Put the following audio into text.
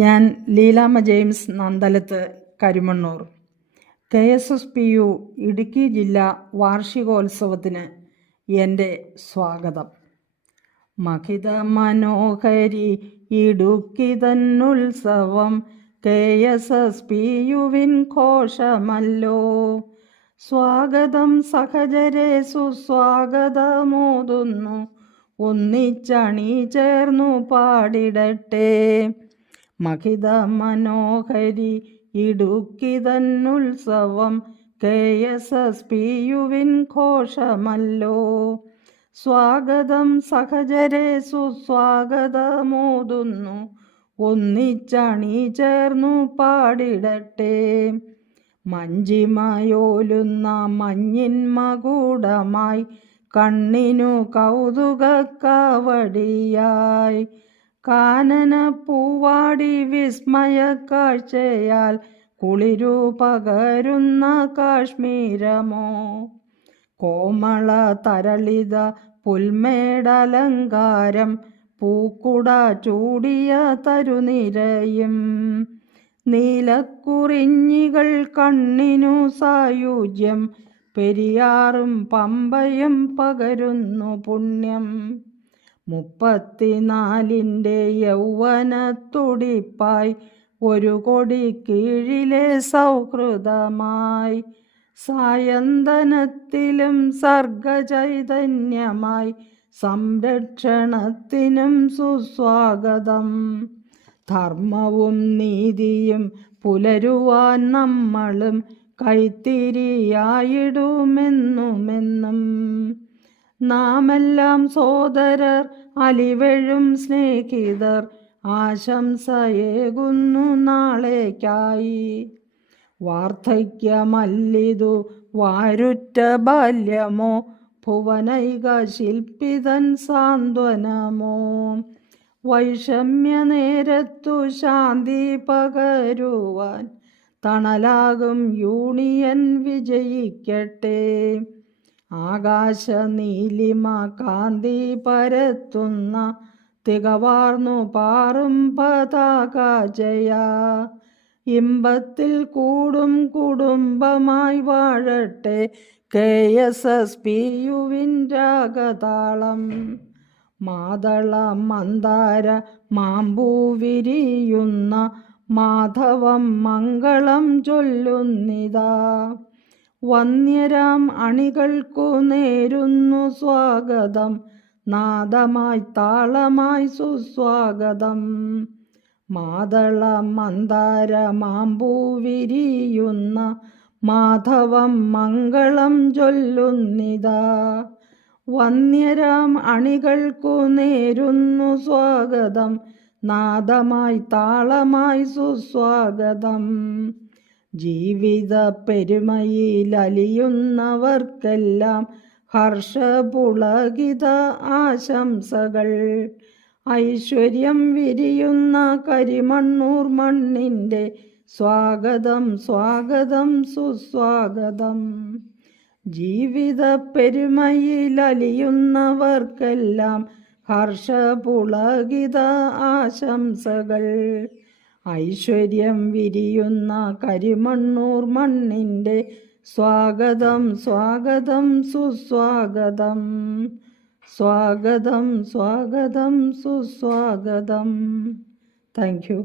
ഞാൻ Leelamma James, നന്തലത്ത്, Karimannoor. KSSPU Idukki ജില്ലാ വാർഷികോത്സവത്തിന് എൻ്റെ സ്വാഗതം. മഹിത മനോഹരി ഇടുക്കി തന്നുത്സവം KSSPUവിൻ ഘോഷമല്ലോ. സ്വാഗതം സഹചരെ, സുസ്വാഗതമോതുന്നു, ഒന്നിച്ചണി ചേർന്നു പാടിടട്ടെ. മഹിത മനോഹരി ഇടുക്കി തന്നുത്സവം KSSPUവിൻ ഘോഷമല്ലോ. സ്വാഗതം സഹചരെ, സുസ്വാഗതമോതുന്നു, ഒന്നിച്ചണി ചേർന്നു പാടിടട്ടെ. മഞ്ചിമയോലുന്ന മഞ്ഞിൻ മകുടമായി, കണ്ണിനു കൗതുകക്കാവടിയായി, കാനന പൂവാടി വിസ്മയ കാഴ്ചയാൽ കുളിരു പകരുന്ന കാശ്മീരമോ. കോമള തരളിത പുൽമേടലങ്കാരം, പൂക്കുട ചൂടിയ തരുനിരയും, നീലക്കുറിഞ്ഞികൾ കണ്ണിനു സായുജ്യം, പെരിയാറും പമ്പയും പകരുന്നു പുണ്യം. 34ൻ്റെ യൗവനത്തുടിപ്പായി, ഒരു കൊടി കീഴിലെ സൗഹൃദമായി, സായന്തനത്തിലും സർഗചൈതന്യമായി, സംരക്ഷണത്തിനും സുസ്വാഗതം. ധർമ്മവും നീതിയും പുലരുവാൻ നമ്മളും കൈത്തിരിയായിടുമെന്നുമെന്നും. നാമെല്ലാം സോദരർ, അലിവഴും സ്നേഹിതർ, ആശംസയേകുന്നു നാളേക്കായി. വാർദ്ധക്യമല്ലിതു വാരുറ്റ ബാല്യമോ, ഭുവനൈക ശില്പിതൻ സാന്ത്വനമോ. വൈഷമ്യ നേരത്തു ശാന്തി പകരുവാൻ, തണലാകും യൂണിയൻ വിജയിക്കട്ടെ. ആകാശ നീലിമ കാന്തി പരത്തുന്ന, തികവാർന്നു പാറും പതാക ജയ. ഇമ്പത്തിൽ കൂടും കുടുംബമായി വാഴട്ടെ KSSPUവിൻ രാഗതാളം. മാതള മന്ദാര മാമ്പൂ വിരിയുന്ന, മാധവം മംഗളം ചൊല്ലുന്നിതാ. വന്യരാം അണികൾക്കു നേരുന്നു സ്വാഗതം, നാദമായി താളമായി സുസ്വാഗതം. മാതള മന്ദാര മാമ്പൂ വിരിയുന്ന, മാധവം മംഗളം ചൊല്ലുന്നിതാ. വന്യരാം അണികൾക്കു നേരുന്നു സ്വാഗതം, നാദമായി താളമായി സുസ്വാഗതം. ജീവിത പെരുമയിലലിയുന്നവർക്കെല്ലാം ഹർഷപുളകിത ആശംസകൾ. ഐശ്വര്യം വിരിയുന്ന കരിമണ്ണൂർ മണ്ണിൻ്റെ സ്വാഗതം സ്വാഗതം സുസ്വാഗതം. ജീവിത പെരുമയിലലിയുന്നവർക്കെല്ലാം ഹർഷപുളകിത ആശംസകൾ. ഐശ്വര്യം വിരിയുന്ന കരിമണ്ണൂർ മണ്ണിൻ്റെ സ്വാഗതം സ്വാഗതം സുസ്വാഗതം. സ്വാഗതം സ്വാഗതം സുസ്വാഗതം. Thank U.